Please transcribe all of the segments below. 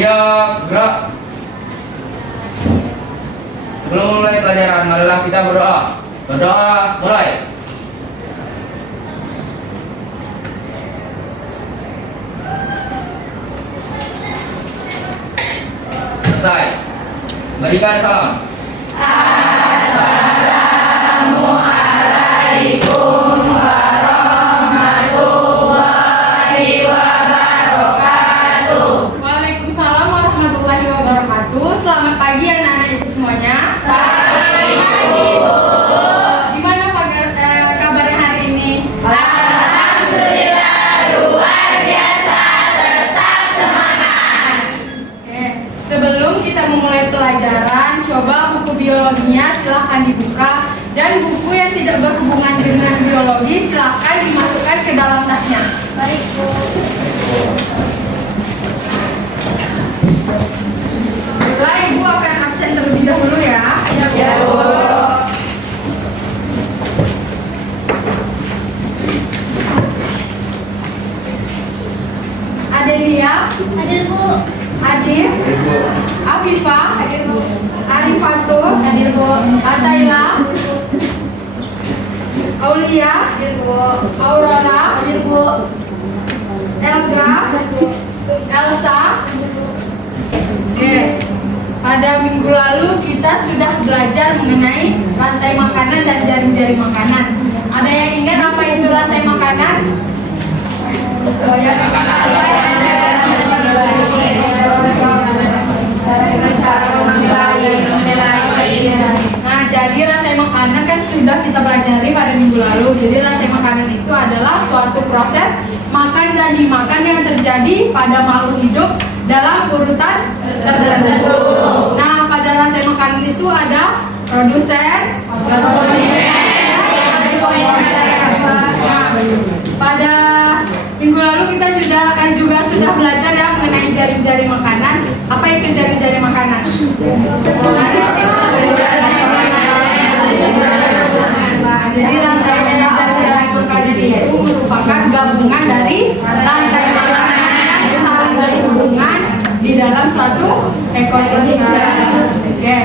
Siap, gerak. Sebelum mulai pelajaran, marilah kita berdoa. Berdoa, mulai. Selesai. Berikan salam. Assalamualaikum warahmatullahi wabarakatuh. Waalaikumsalam warahmatullahi wabarakatuh. Selamat pagi anak-anak ibu semuanya. Gimana kabarnya hari ini? Alhamdulillah luar biasa, tetap semangat. Oke, sebelum kita memulai pelajaran, coba buku biologinya silahkan dibuka, dan buku yang tidak berhubungan dengan biologi silahkan dimasukkan ke dalam tasnya. Baik, Bu. Baiklah, ibu akan absen terlebih dahulu ya. Ya, Bu. Adelia, Hadir, Bu. Adil, Afifah, Hadir, Bu. Arifatus, Hadir, Bu. Ataila, Aulia, Hadir, Bu. Aurora, Hadir, Bu. Elga, Elsa. Oke, pada minggu lalu kita sudah belajar mengenai rantai makanan dan jari-jari makanan. Ada yang ingat apa itu rantai makanan? Nah, jadi rantai makanan kan sudah kita pelajari pada minggu lalu. Jadi rantai makanan itu adalah suatu proses makan dan dimakan yang terjadi pada makhluk hidup dalam urutan tertentu. Nah, pada rantai makanan itu ada produsen, Nah, pada minggu lalu kita juga sudah belajar ya mengenai jari-jari makanan. Apa itu jari-jari makanan? Nah, jadi rantai jari-jari makanan itu merupakan gabungan dari rantai makanan yang saling berhubungan di dalam suatu ekosistem. Oke.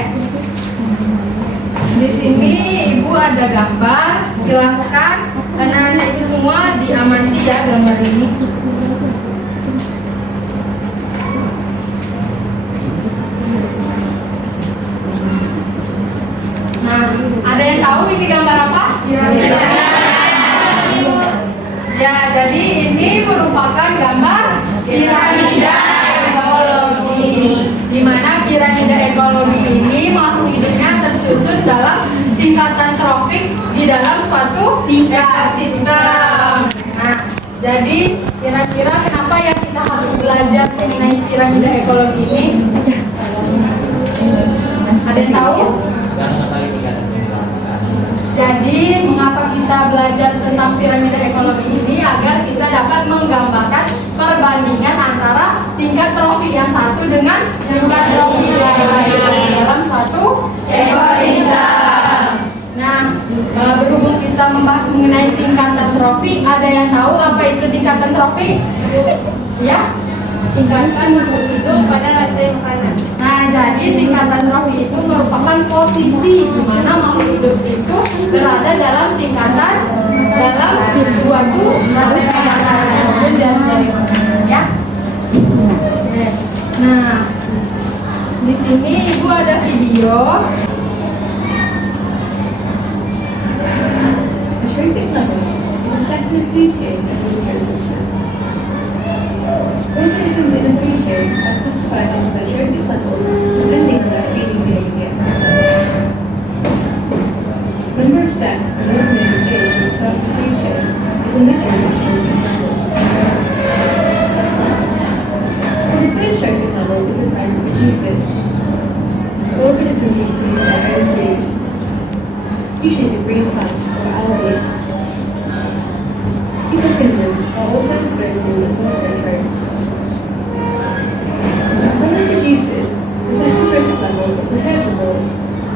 Di sini ibu ada gambar. Silahkan anak-anak ibu semua diamati ya gambar ini. Nah, ada yang tahu ini gambar apa? Ya, jadi ini merupakan gambar piramida ekologi. Di mana piramida ekologi ini makhluk hidupnya tersusun dalam tingkatan tropik di dalam suatu ekosistem. Nah, jadi kira-kira kenapa ya kita harus belajar mengenai piramida ekologi ini? Ada yang tahu? Jadi, mengapa kita belajar tentang piramida ekologi ini? Agar kita dapat menggambarkan perbandingan antara tingkat trofi yang satu dengan tingkat trofi lain dalam suatu ekosistem. Nah, berhubung kita membahas mengenai tingkatan trofi, ada yang tahu apa itu tingkatan trofi? Ya? Tingkatan makhluk hidup pada rantai makanan. Nah, jadi tingkatan trofi itu merupakan posisi di mana makhluk hidup itu berada dalam tingkatan dalam suatu rantai makanan dan dari makanan ya. Oke. Nah, di sini ibu ada video. A trophic level is a step in the food chain of the ecosystem. Organisms in the food chain are classified into their trophic level depending on their feeding behavior. The number of steps an organism takes from the start of the food chain is a measure of its trophic level. The first trophic level is the primary producers. Organisms use to produce their own food, usually the green plants or algae. These organisms are also referred to as autotrophs. Under producers, the second trophic level is the herbivores,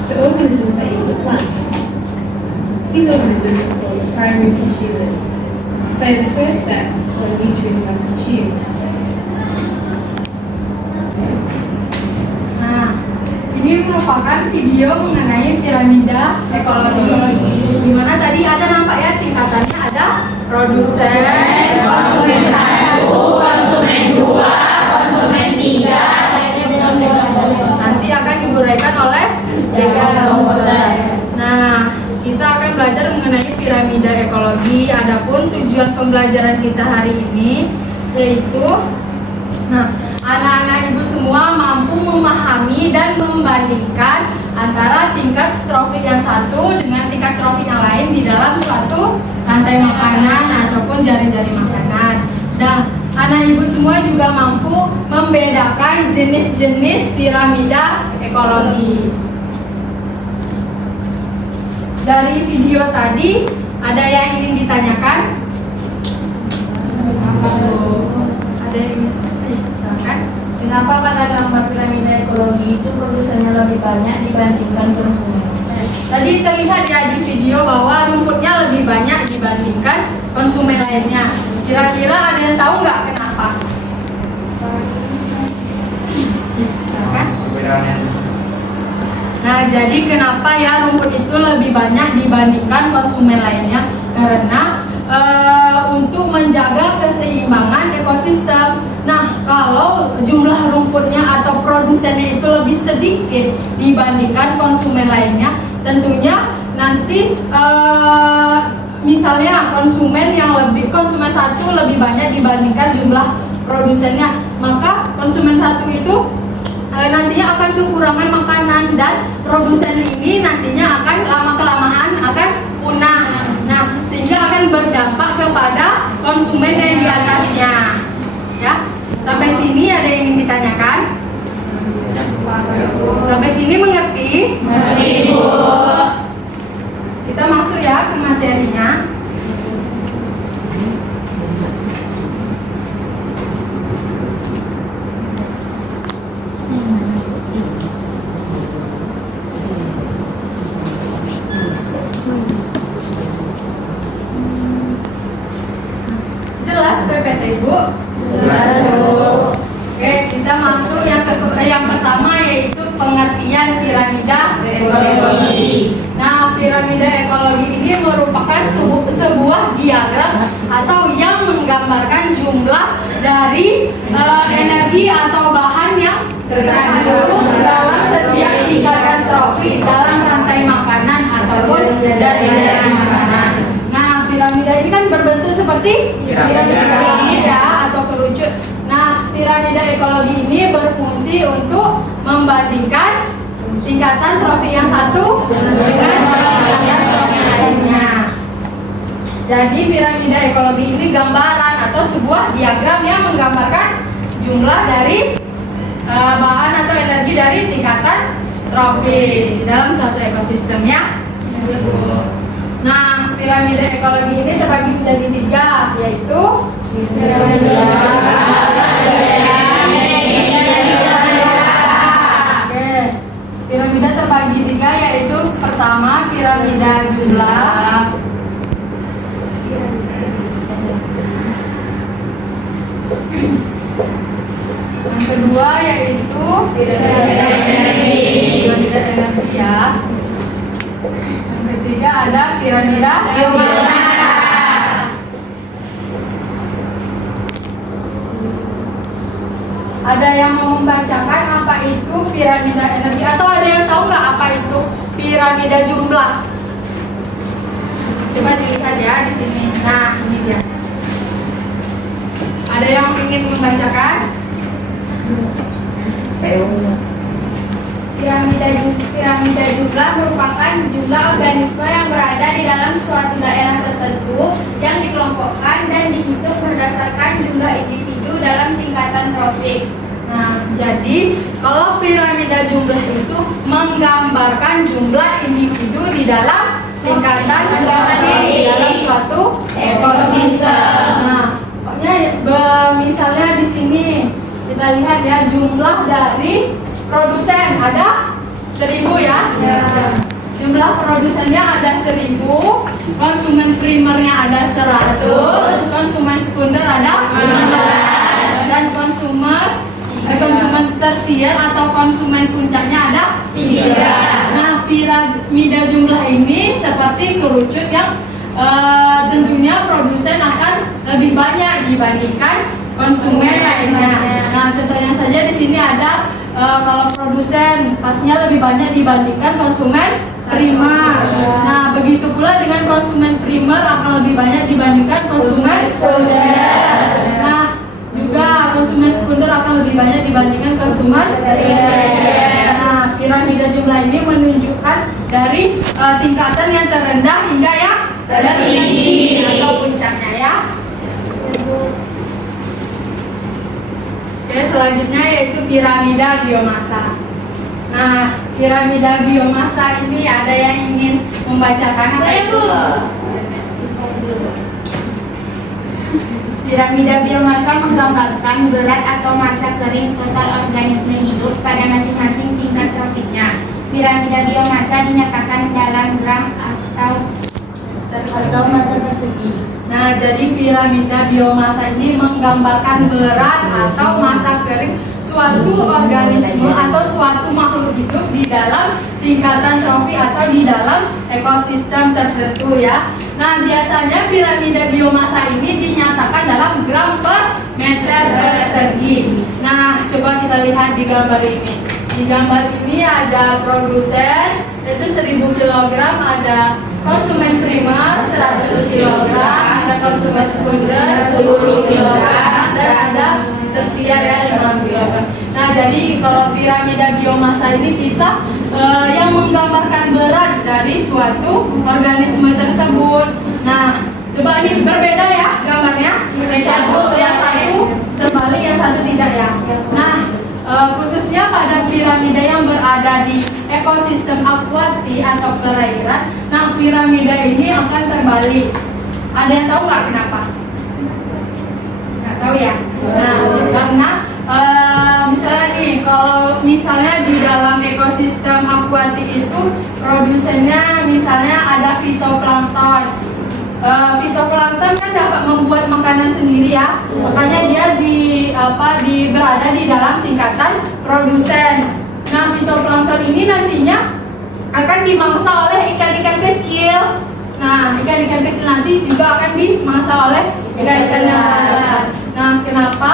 the organisms that eat the plants. These organisms are called primary consumers. They are the first step when nutrients are consumed. merupakan video mengenai piramida ekologi. Di mana tadi ada nampak ya tingkatannya, ada produsen, konsumen 1, konsumen 2, konsumen 3, nanti akan diuraikan oleh dekomposer. Nah, kita akan belajar mengenai piramida ekologi. Adapun tujuan pembelajaran kita hari ini yaitu, nah, anak-anak ibu semua mampu memahami dan membandingkan antara tingkat trofik yang satu dengan tingkat trofik yang lain di dalam suatu rantai makanan ataupun jari-jari makanan. Dan anak ibu semua juga mampu membedakan jenis-jenis piramida ekologi. Dari video tadi, ada yang ingin ditanyakan? Ada yang ingin ditanyakan? Kenapa pada gambar piramida ekologi itu produsennya lebih banyak dibandingkan konsumen? Tadi terlihat ya di video bahwa rumputnya lebih banyak dibandingkan konsumen lainnya. Kira-kira ada yang tahu nggak kenapa? Nah, jadi kenapa ya rumput itu lebih banyak dibandingkan konsumen lainnya? Karena untuk menjaga keseimbangan ekosistem. Nah, kalau jumlah rumputnya atau produsennya itu lebih sedikit dibandingkan konsumen lainnya, tentunya nanti misalnya konsumen satu lebih banyak dibandingkan jumlah produsennya, maka konsumen satu itu nantinya akan kekurangan makanan dan produsen ini nantinya akan lama-kelamaan akan punah. Nah, sehingga akan berdampak kepada konsumen yang di atasnya. Ya, sampai sini ada yang ingin ditanyakan? Sampai sini mengerti? Mengerti, Bu. Kita masuk ya ke materinya. Jelas PPT, Bu? Jelas, Bu. Oke, kita masuk yang pertama yaitu pengertian piramida ekologi. Nah, piramida ekologi ini merupakan sebuah diagram atau yang menggambarkan jumlah dari energi atau bahan yang terkandung dalam setiap tingkatan trofi dalam rantai makanan ataupun jari-jari makanan. Nah, piramida ini kan berbentuk seperti piramida atau kerucut. Nah, piramida ekologi ini berfungsi untuk membandingkan tingkatan trofi yang satu dengan tingkatan trofi lainnya. Jadi piramida ekologi ini gambaran atau sebuah diagram yang menggambarkan jumlah dari bahan atau energi dari tingkatan trofi dalam suatu ekosistem ya. Nah, piramida ekologi ini terbagi menjadi 3, yaitu piramida terbagi 3, yaitu pertama piramida jumlah, yang kedua yaitu piramida energi ya. Yang ketiga ada piramida dewasa. Ada yang mau membacakan apa itu piramida energi atau ada yang tahu nggak apa itu piramida jumlah? Coba dilihat ya di sini. Nah, ini dia. Ada yang ingin membacakan? Piramida jumlah merupakan jumlah organisme yang berada di dalam suatu daerah tertentu yang dikelompokkan dan dihitung berdasarkan jumlah individu dalam tingkatan trofik. Nah, jadi kalau piramida jumlah itu menggambarkan jumlah individu di dalam tingkatan trofik di dalam suatu ekosistem. Nah, pokoknya misalnya di sini kita lihat ya jumlah dari produsen ada 1000 ya. Jumlah produsennya ada 1000, konsumen primernya ada 100, konsumen sekunder ada 15, dan konsumen tersier atau konsumen konsumen puncaknya ada 3. Nah, piramida jumlah ini seperti kerucut yang tentunya produsen akan lebih banyak dibandingkan konsumen lainnya. Nah, contohnya saja di sini ada kalau produsen pastinya lebih banyak dibandingkan konsumen primer. Nah, begitu pula dengan konsumen primer akan lebih banyak dibandingkan konsumen sekunder. Nah, juga konsumen sekunder akan lebih banyak dibandingkan konsumen tersier. Nah, piramida jumlah ini menunjukkan dari tingkatan yang terendah hingga yang tertinggi atau puncaknya ya. Oke, selanjutnya yaitu piramida biomasa. Nah, piramida biomasa ini ada yang ingin membacakan? Saya, Bu. Piramida biomasa menggambarkan berat atau massa kering total organisme hidup pada masing-masing tingkat trofiknya. Piramida biomasa dinyatakan dalam gram atau meter persegi. Nah, jadi piramida biomasa ini menggambarkan berat atau massa kering suatu organisme atau suatu makhluk hidup di dalam tingkatan trofi atau di dalam ekosistem tertentu ya. Nah, biasanya piramida biomasa ini dinyatakan dalam gram per meter persegi. Nah, coba kita lihat di gambar ini. Di gambar ini ada produsen itu 1000 kg, ada konsumen primer 100 kg, ada konsumen sekunder 10 kg, dan ada tersier ya 5 kg. Nah, jadi kalau piramida biomasa ini kita yang menggambarkan berat dari suatu organisme tersebut. Nah, coba ini berbeda ya gambarnya. Yang satu terbalik, yang satu tidak ya. Nah, khususnya pada piramida yang berada di ekosistem akuatik atau perairan, nah piramida ini akan terbalik. Ada yang tahu nggak kenapa? Nggak tahu ya. Nah, karena misalnya nih, kalau misalnya di dalam ekosistem akuatik itu produsennya misalnya ada fitoplankton. Fitoplankton kan dapat membuat makanan sendiri ya, makanya dia berada di dalam tingkatan produsen. Nah, fitoplankton ini nantinya akan dimangsa oleh ikan-ikan kecil. Nah, ikan-ikan kecil nanti juga akan dimangsa oleh ikan-ikan yang besar. Nah, kenapa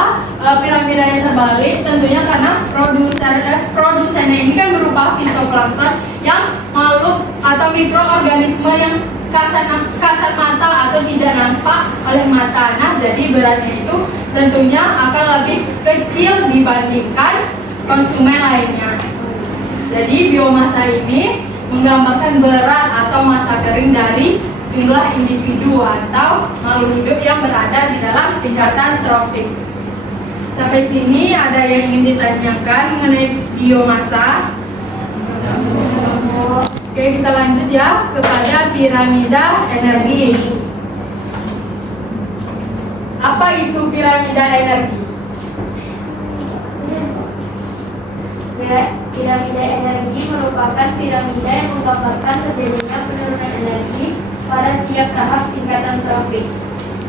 piramidanya terbalik? Tentunya karena produsennya ini kan berupa fitoplankton yang makhluk atau mikroorganisme yang kasat mata atau tidak nampak oleh mata. Nah, jadi beratnya itu tentunya akan lebih kecil dibandingkan konsumen lainnya. Jadi biomasa ini menggambarkan berat atau massa kering dari jumlah individu atau makhluk hidup yang berada di dalam tingkatan tropik. Sampai sini ada yang ingin ditanyakan mengenai biomasa? Oke, kita lanjut ya kepada piramida energi. Apa itu piramida energi? Piramida energi merupakan piramida yang menggambarkan terjadinya penurunan energi pada tiap tahap tingkatan tropik.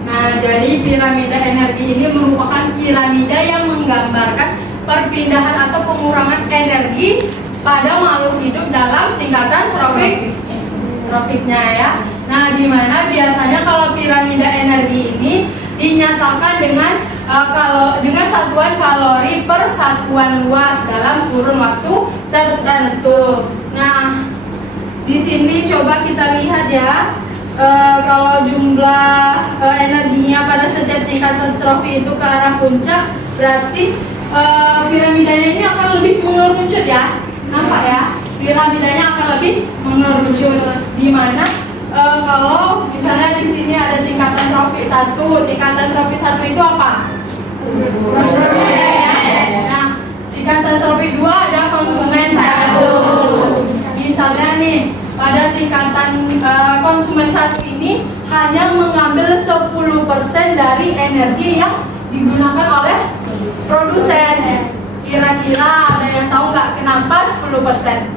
Nah, jadi piramida energi ini merupakan piramida yang menggambarkan perpindahan atau pengurangan energi pada makhluk hidup dalam tingkatan tropiknya ya. Nah, di mana biasanya kalau piramida energi ini dinyatakan dengan satuan kalori per satuan luas dalam kurun waktu tertentu. Nah, di sini coba kita lihat ya. Kalau jumlah energinya pada setiap tingkatan trofi itu ke arah puncak, berarti piramidanya ini akan lebih mengerucut ya. Nampak ya, piramidanya akan lebih mengerucut. Di mana kalau misalnya di sini ada tingkatan tropik 1, tingkatan tropik 1 itu apa? Produsen. Nah, tingkatan tropik 2 ada konsumen 1. Misalnya nih, pada tingkatan konsumen 1 ini hanya mengambil 10% dari energi yang digunakan oleh produsen. Kira-kira ada yang tahu nggak kenapa 10%?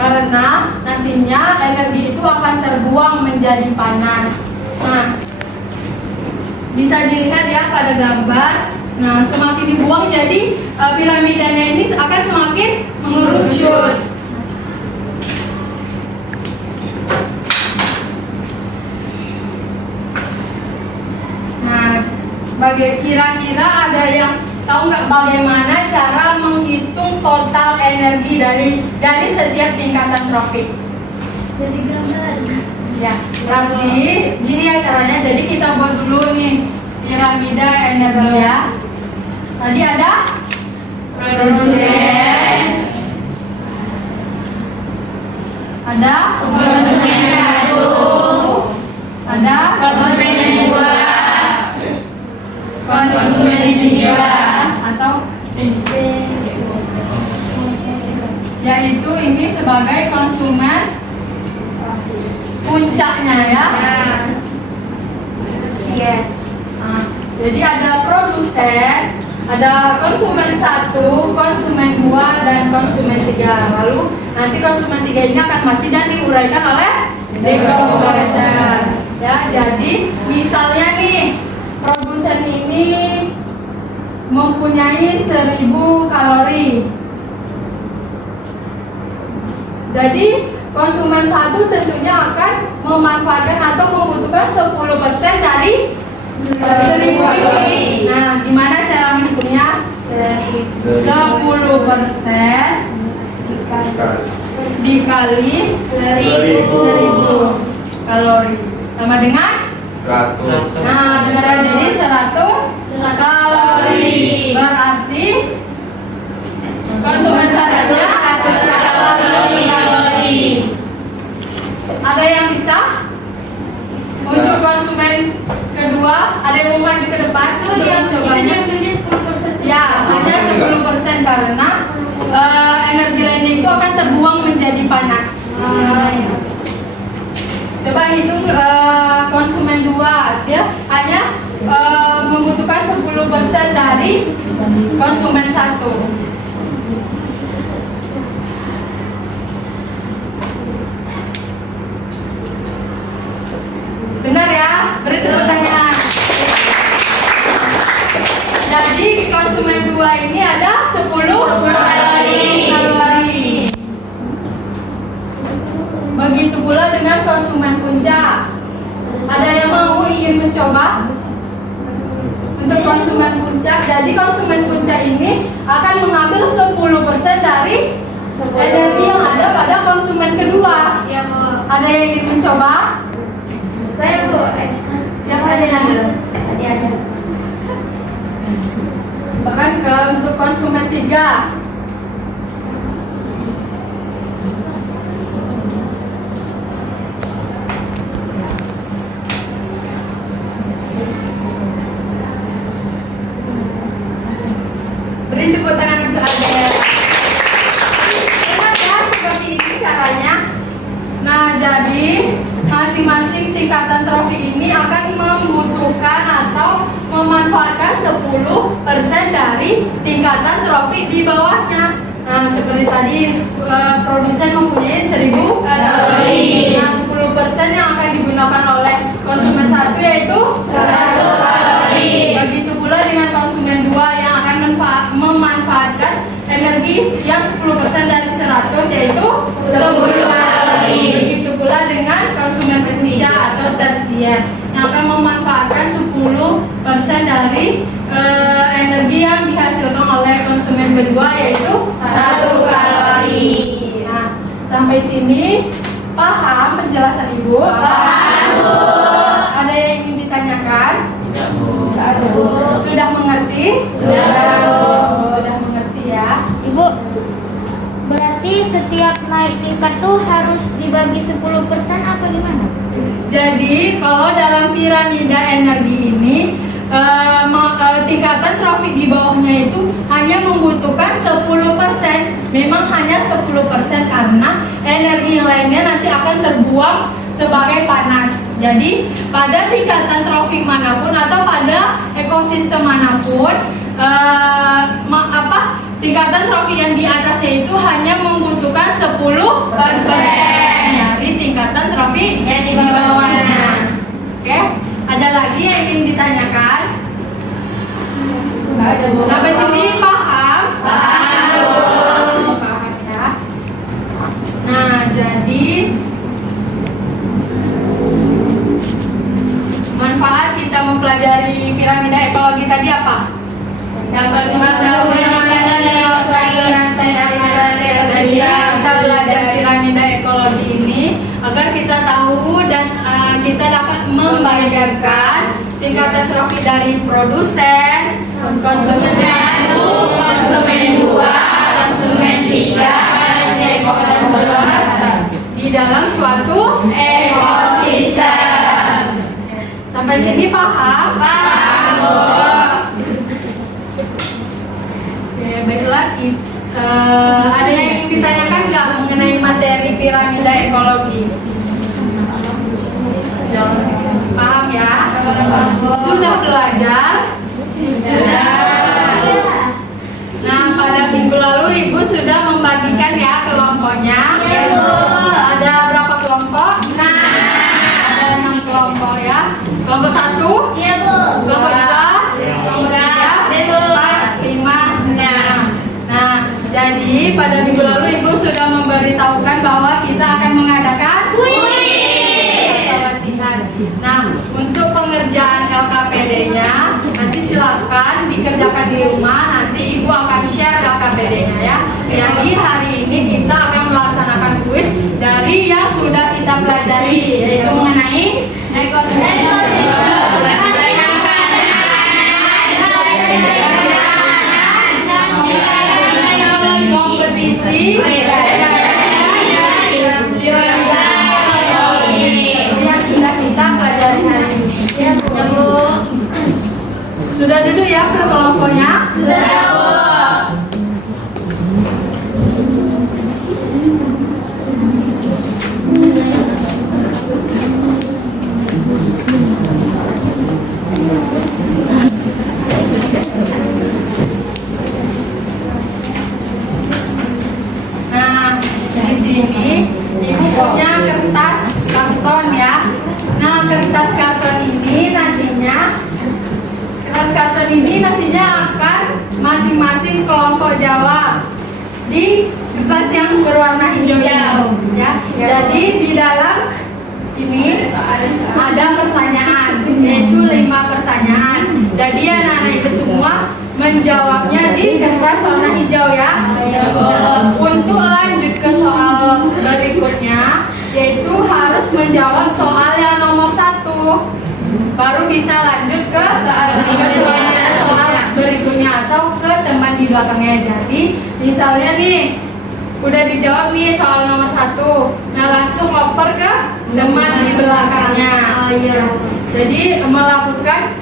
Karena nantinya energi itu akan terbuang menjadi panas. Nah, bisa dilihat ya pada gambar. Nah, semakin dibuang jadi piramidanya ini akan semakin mengerucut. Nah, kira-kira ada yang tahu nggak bagaimana cara menghitung total energi dari setiap tingkatan tropik? Jadi gambar. Ya, berarti gini ya caranya. Jadi kita buat dulu nih piramida energi ya. Tadi ada produsen, ada konsumen satu, ada konsumen dua, konsumen tiga, atau yaitu ini sebagai konsumen puncaknya ya. Nah, jadi ada produsen, ada konsumen satu, konsumen dua, dan konsumen tiga. Lalu nanti konsumen tiga ini akan mati dan diuraikan oleh dekomposer. Ya, jadi misalnya nih produsen ini mempunyai 1000 kalori. Jadi konsumen satu tentunya akan memanfaatkan atau membutuhkan 10% dari 1000 ini. Nah, gimana cara menghitungnya? 10% dikali 1000 kalori sama dengan 100. nah, benar, jadi 100 kalori. Berarti konsumen satunya 100 kalori. Ada yang bisa? Untuk konsumen kedua, ada yang mau maju ke depan untuk mencobanya? Ya, hanya 10% karena energi lainnya itu akan terbuang menjadi panas. Coba hitung konsumen 2, dia hanya membutuhkan 10% dari konsumen 1. Benar ya? Beri tepuk tangan. Jadi konsumen 2 ini ada 10 kalori. Begitu pula dengan konsumen puncak. Ada yang mau ingin mencoba? Untuk konsumen puncak, jadi konsumen puncak ini akan mengambil 10% dari energi yang ada pada konsumen kedua. Ya, Bu. Ada yang ingin mencoba? Saya, Bu. Siapa yang Tadi ada. Bahkan untuk konsumen 3. Beri tepuk tangan untuk Adel. Enak ya, seperti ini caranya. Nah, jadi masing-masing tingkatan trofi ini akan membutuhkan atau memanfaatkan 10% dari tingkatan trofi di bawahnya. Nah, seperti tadi produsen mempunyai 1000 kalori. Nah, 10% yang akan digunakan oleh konsumen satu yaitu 100 kalori. Begitu pula dengan konsumen 2 yang akan memanfaatkan energi yang 10% dari 100 yaitu 10 kalori. Begitu pula dengan konsumen ketiga atau tersier yang akan memanfaatkan 10% dari energi yang dihasilkan oleh konsumen kedua yaitu 1 kalori. Nah, sampai sini paham penjelasan Ibu? Paham, Bu. Ada yang ingin ditanyakan? Tidak, Bu. Tidak ada, Bu. Sudah mengerti? Sudah, Bu. Sudah mengerti ya? Ibu, berarti setiap naik tingkat tuh harus dibagi 10% apa gimana? Jadi kalau dalam piramida energi ini tingkatan trofik di bawahnya itu hanya membutuhkan 10%. Memang hanya 10% karena energi yang lainnya nanti akan terbuang sebagai panas. Jadi pada tingkatan trofik manapun atau pada ekosistem manapun tingkatan trofi yang di atasnya itu hanya membutuhkan 10% dari tingkatan trofi yang di bawahnya. Oke, ada lagi yang ingin ditanyakan? Sampai sini paham? Paham ya. Nah, jadi manfaat kita mempelajari piramida ekologi tadi apa? Dapat mengetahui suatu rantai dari Jadi kita belajar piramida ekologi ini agar kita tahu dan kita dapat membayangkan tingkatan trofi dari produsen, konsumen 1, konsumen 2, konsumen 3, dan konsumen di dalam suatu ekosistem. Sampai sini paham? Paham. Oke, baiklah. Ada yang ingin ditanyakan nggak mengenai materi piramida ekologi? Paham ya? Sudah belajar? Nah, pada minggu lalu Ibu sudah membagikan ya kelompoknya. Ada berapa kelompok? Ada 6 kelompok ya. Kelompok 1? Kelompok 2? Kelompok 3? 4, 5, 6. Nah, jadi pada minggu lalu Ibu sudah memberitahukan bahwa kita akan mengadakan latihan. Nah, untuk pengerjaan LKPD-nya nanti silakan dikerjakan di rumah. Nanti Ibu akan share LKPD-nya ya. Jadi hari ini kita akan melaksanakan kuis dari yang sudah kita pelajari, yaitu mengenai kompetisi yang sudah kita pelajari hari ini. Sudah duduk ya per kelompoknya? Nah, di sini Ibu punya kertas karton ya. Nah, kertas karton ini nantinya akan masing-masing kelompok jawab di kertas yang berwarna hijau ya. Jadi di dalam ini ada pertanyaan, yaitu 5 pertanyaan. Jadi anak-anak itu semua menjawabnya di kertas warna hijau ya. Untuk lanjut ke soal berikutnya, yaitu harus menjawab soal yang nomor 1, baru bisa lanjut ke soal berikutnya atau ke teman di belakangnya. Jadi misalnya nih udah dijawab nih soal nomor 1, nah langsung oper ke teman di belakangnya. Jadi melakukan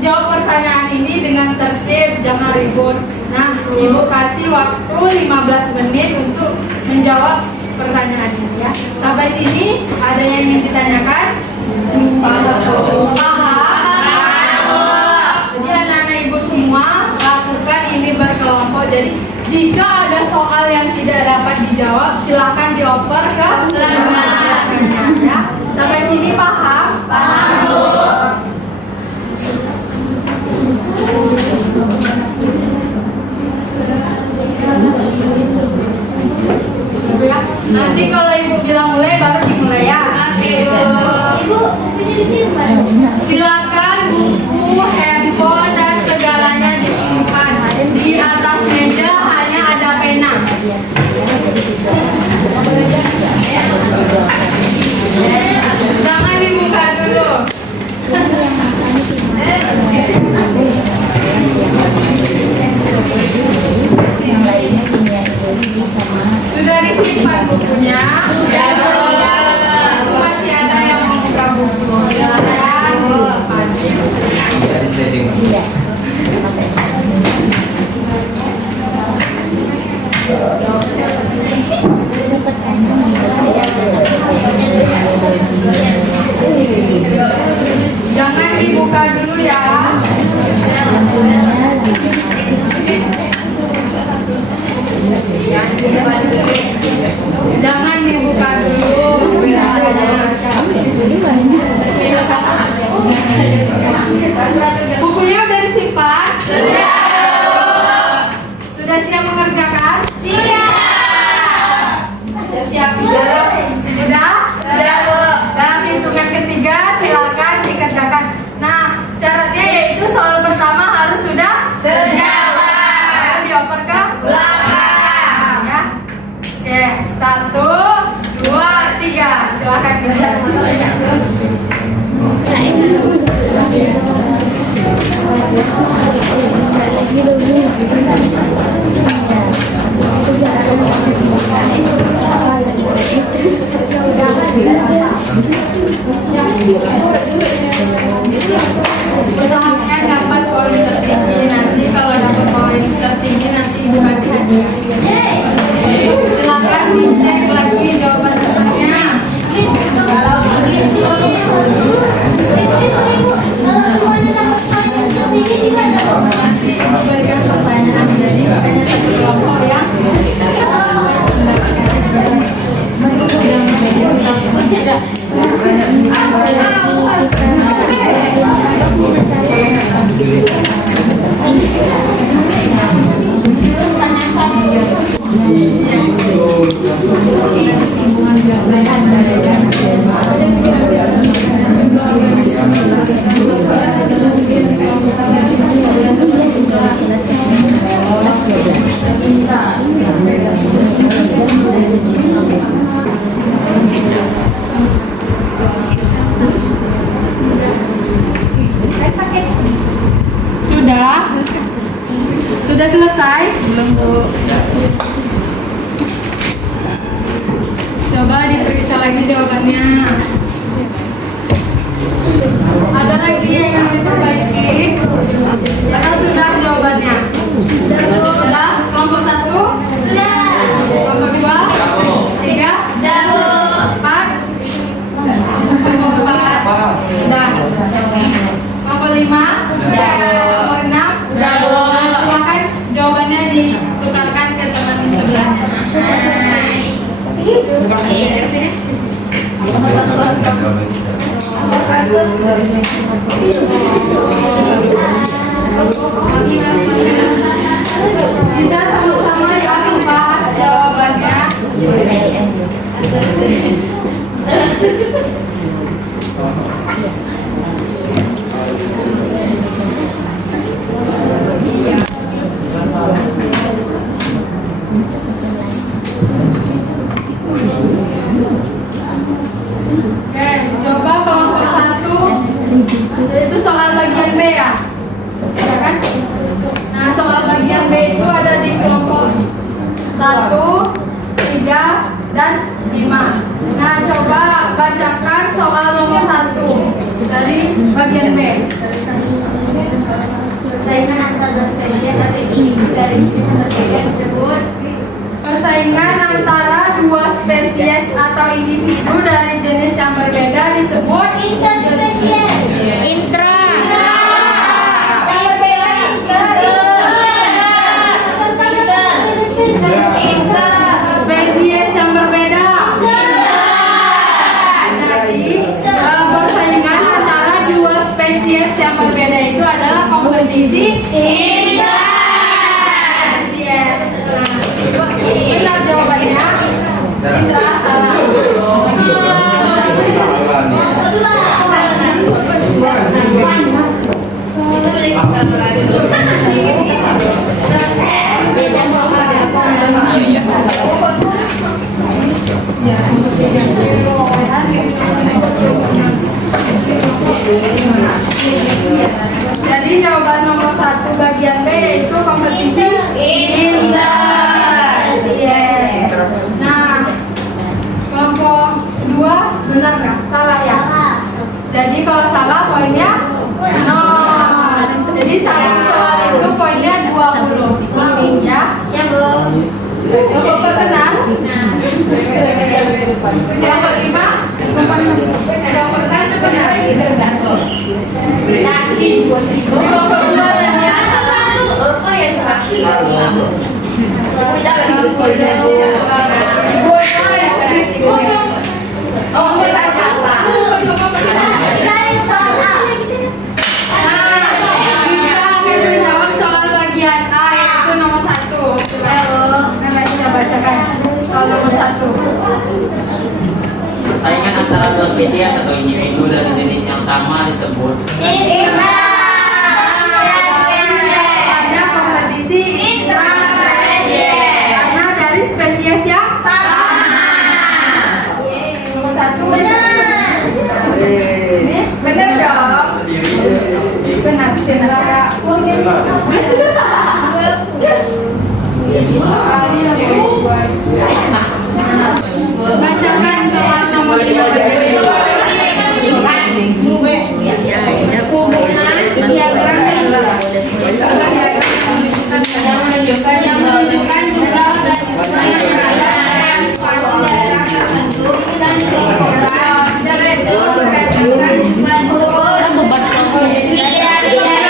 jawab pertanyaan ini dengan tertib, jangan ribut. Nah, Ibu kasih waktu 15 menit untuk menjawab pertanyaan ini ya. Sampai sini ada yang ingin ditanyakan? Jadi anak-anak Ibu semua lakukan ini berkelompok. Jadi jika ada soal yang tidak dapat dijawab, silakan dioper ke belakangnya ya. Sampai sini paham? Paham, Bu. Ya. Nanti kalau Ibu bilang mulai, baru dimulai ya. Ibu, bukunya di sini silakan buku, handphone dan segalanya disimpan di atas meja. Hanya ada pena. Jangan dibuka dulu. Sudah disimpan bukunya? Sudah. Masih ada yang mau buka buku? Jangan dibuka dulu ya. Jangan dibuka dulu. Bukunya udah disimpan? Sudah siap mengerjakan? Siap. Sudah? Dalam hitungan ketiga silakan dikerjakan. Nah, syaratnya yaitu soal pertama harus sudah terjawab. Dioper ke belakang. Ya. Oke, 1, 2, 3. Silakan dikerjakan. Usahakan dapat poin tertinggi. Nanti kalau dapat poin tertinggi nanti ibu kasih hadiah. Silakan dicek lagi jawabannya. Nanti ibu berikan pertanyaan, jadi hanya satu kelompok ya. Sudah selesai? Belum, Bu. Coba diperiksa lagi jawabannya. Ada lagi yang ingin diperbaiki? Atau sudah jawabannya? Sudah? Kelompok 1? Sudah. Kelompok 2? 3? Jauh. 4? Kelompok 4? Sudah. Kelompok 5? Sudah. Kelompok 6? Jauh. Silakan jawabannya ditukarkan ke teman sebelahnya. Kita sama-sama ya membahas jawabannya. Oke, coba kelompok 1 itu soal bagian B ya? Ya kan? Nah, soal bagian B itu ada di kelompok 1, 3, dan 5. Nah, coba bacakan soal nomor 1 dari bagian B. Persaingan antara spesies atau individu dari jenis berbeda disebut Persaingan antara dua spesies atau individu dari jenis yang berbeda disebut interspesies. Intra. Yang berbeda spesies yang berbeda. Jadi persaingan antara dua spesies yang berbeda itu adalah kompetisi benar jawabannya. Indra salah. Jadi jawaban nomor 1 bagian B yaitu kompetisi interspesies. Nah, kelompok 2 benar nggak? Salah ya? Jadi kalau salah poinnya 0. Jadi satu soal itu poinnya 20. Ya? Ya, Bu. Kelompok benar? Kelompok 5? Kelompok kan itu benar. Nasi. Kelompok 2 dan ya? Oh ya, coba. Kita akan menjawab Pada kompetisi intra-spesies karena dari spesies yang sama. Nomor 1 ini benar dong. Benar. Bacakan soal nomor 5. Hubungan diagram yang menunjukkan jumlah organisme yang berada dalam suatu daerah tertentu dan dikelompokkan itu berdasarkan jumlah tersebut. Piramida ekologi.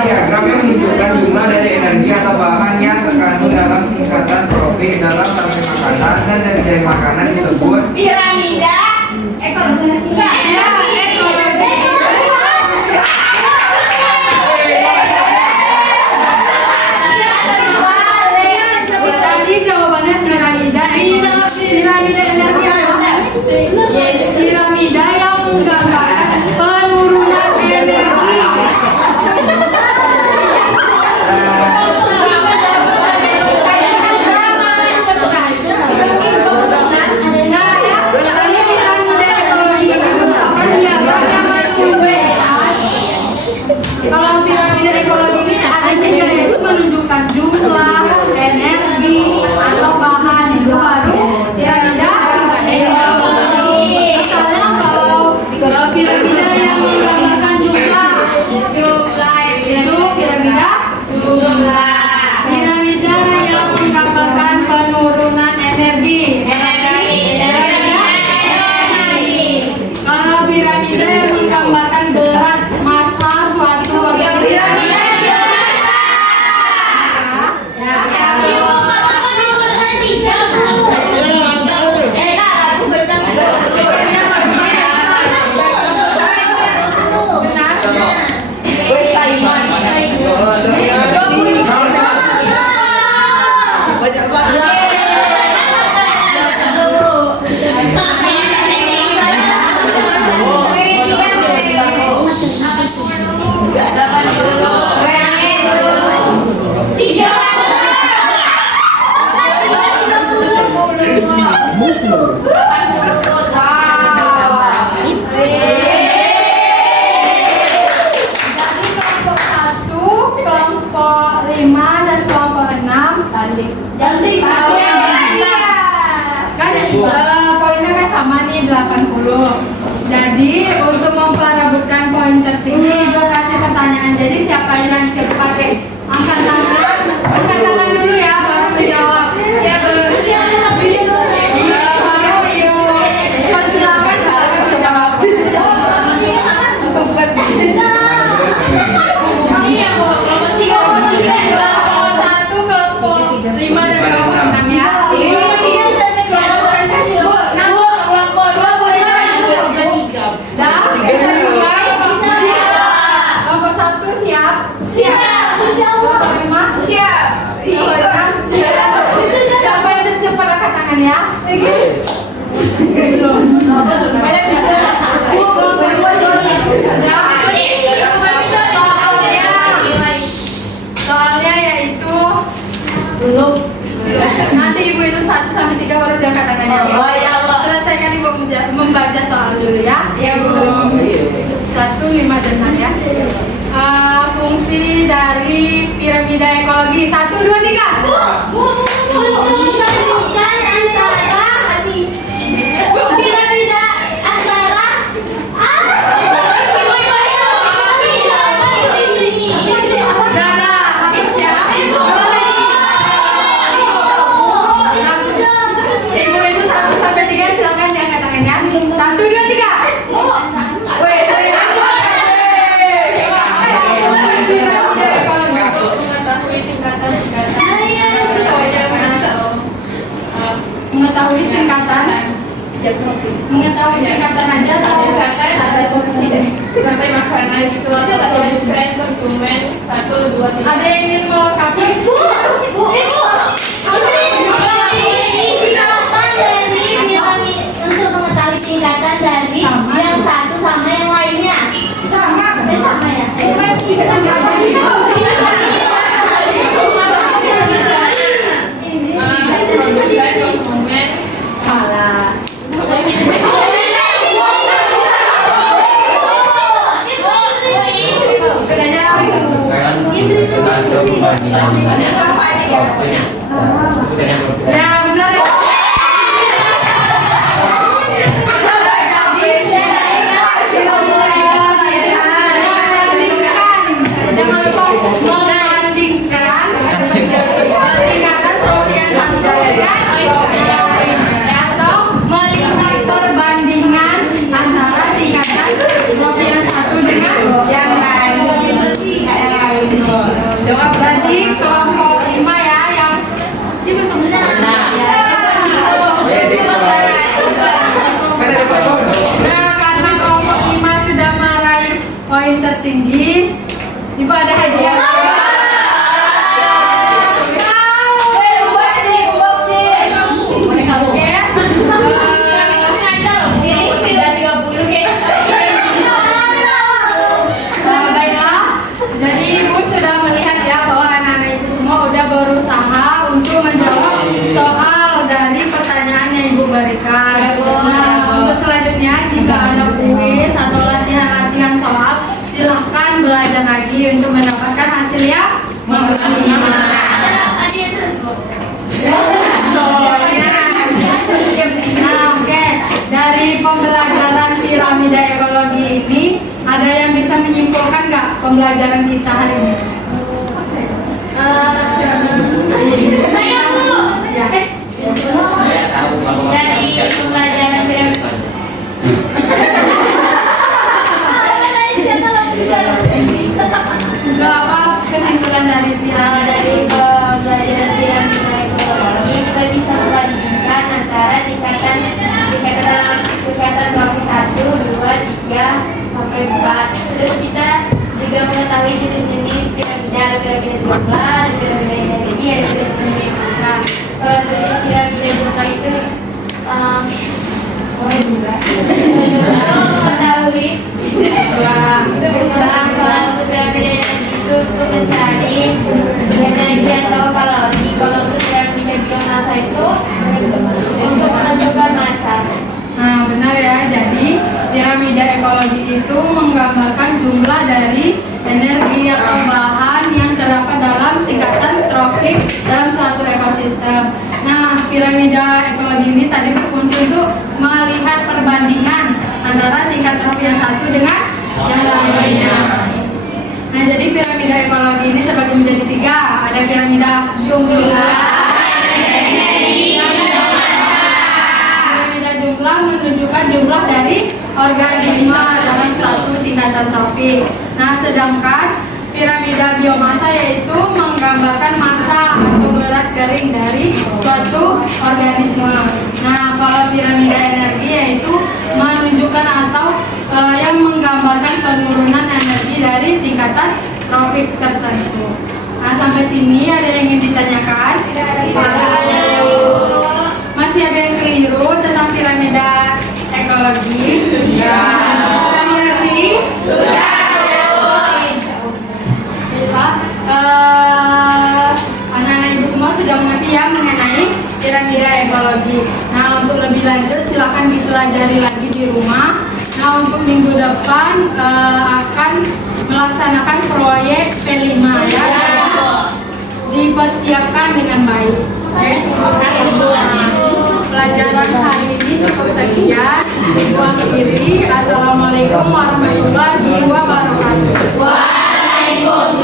Diagram yang menunjukkan jumlah dari energi atau bahan yang terkandung dalam tingkatan profil dalam rantai makanan dan dari makanan disebut Piramida ekologi. Tadi jawabannya piramida energi apa? Piramida yang menggambarkan penurunan energi. Kalau piramida ekologi ini ada tiga, yaitu menunjukkan jumlah, energi, atau bahan. Itu baru piramida ekologi. Misalnya kalau piramida yang menggambarkan jumlah itu piramida jumlah. Piramida yang menggambarkan penurunan energi. Kalau piramida yang menggambarkan berat massa suatu organisme. Kelompok 5 dan kelompok 6 tanding. Kan poinnya kan sama nih 80. Jadi untuk memperebutkan poin tertinggi, Ibu kasih pertanyaan. Jadi siapa yang cepat angkat tangan? Angkat tangan dulu ya, baru menjawab. Ya baru. Iya baru Ibu. Persilakan menjawab. Iya Bu. Kelompok 3, kelompok 1, kelompok 5 dan kelompok 6 ya. Dah, bisa dimulai? Kelompok 1 siap? Siap. Kelompok 5 siap. Siapa yang tercepat angkat tangan ya? Belum. Banyak juga. Soalnya yaitu belum. Nanti Ibu itu 1 sampai 3 baru diangkat tangannya. Oh ya Allah. Selesaikan Ibu membaca soal dulu ya. Ya Bu. 1, 5 dan 6 ya. Fungsi dari piramida ekologi 1, 2, 3. Menunjukkan antara piramida antara Ibu itu 1 sampai 3 silakan diangkat tangannya. 1, 2, 3. Mengetahui tingkatan aja atau ada posisi deh. sampai makanan itu atau produsen konsumen 1, 2, 3. Ada yang ingin melengkapi? Ibu, untuk mengetahui tingkatan dari Sama. yang satu sama yang lainnya. Sama. Sama ya. Produsen konsumen Salah. Ya benar ya. Jangan lupa membandingkan tingkatan trofi yang satu dengan atau melihat perbandingan antara tingkatan trofi yang satu dengan yang lain. Jawab tadi kelompok 5 ya yang Nah, karena kelompok 5 sudah meraih poin tertinggi, Ibu ada hadiah. Baiklah, jadi Ibu sudah melihat ya bahwa anak-anak Ibu semua udah berusaha untuk menjawab soal dari pertanyaan yang Ibu berikan. Nah, untuk selanjutnya jika ada kuis atau latihan soal, silahkan belajar lagi untuk mendapatkan hasil yang maksimal. Nah, oke. Dari pembelajaran piramida ekologi ini, ada yang bisa menyimpulkan nggak pembelajaran kita hari ini? Saya Bu. Ya. Dari pembelajaran piramida. Nggak apa kesimpulan dari piramida? Dari pembelajaran piramida ekologi kita bisa membandingkan antara tingkatan trofi 1, 2, 3 sampai 4. Terus kita juga mengetahui jenis-jenis piramida, ada piramida jumlah, ada piramida energi, ada piramida massa. Kalau jenis piramida jumlah itu mengetahui kalau untuk piramida energi itu untuk mencari energi atau kalori. Kalau untuk piramida biomasa itu untuk menentukan massa. Nah, benar ya. Jadi, piramida ekologi itu menggambarkan jumlah dari energi atau bahan yang terdapat dalam tingkatan trofik dalam suatu ekosistem. Nah, piramida ekologi ini tadi berfungsi untuk melihat perbandingan antara tingkatan yang satu dengan yang lainnya. Nah, jadi piramida ekologi ini terbagi menjadi 3. Ada piramida jumlah. Piramida jumlah menunjukkan jumlah dari organisme dalam suatu tingkatan trofik. Nah, sedangkan piramida biomasa yaitu menggambarkan massa atau berat garing dari suatu organisme. Nah, kalau piramida energi yaitu menunjukkan atau yang menggambarkan penurunan energi dari tingkatan trofik tertentu. Nah, sampai sini ada yang ingin ditanyakan? Masih ada yang keliru tentang piramida ekologi? Sudah mengerti? Anak-anak ibu semua sudah mengerti ya mengenai piramida ekologi. Nah, untuk lebih lanjut silakan dipelajari lagi di rumah. Nah, untuk minggu depan akan melaksanakan proyek P5 ya. Dipersiapkan dengan baik. Oke. Pelajaran hari ini cukup sekian. Ibu akhiri. Assalamualaikum warahmatullahi wabarakatuh. Waalaikumsalam.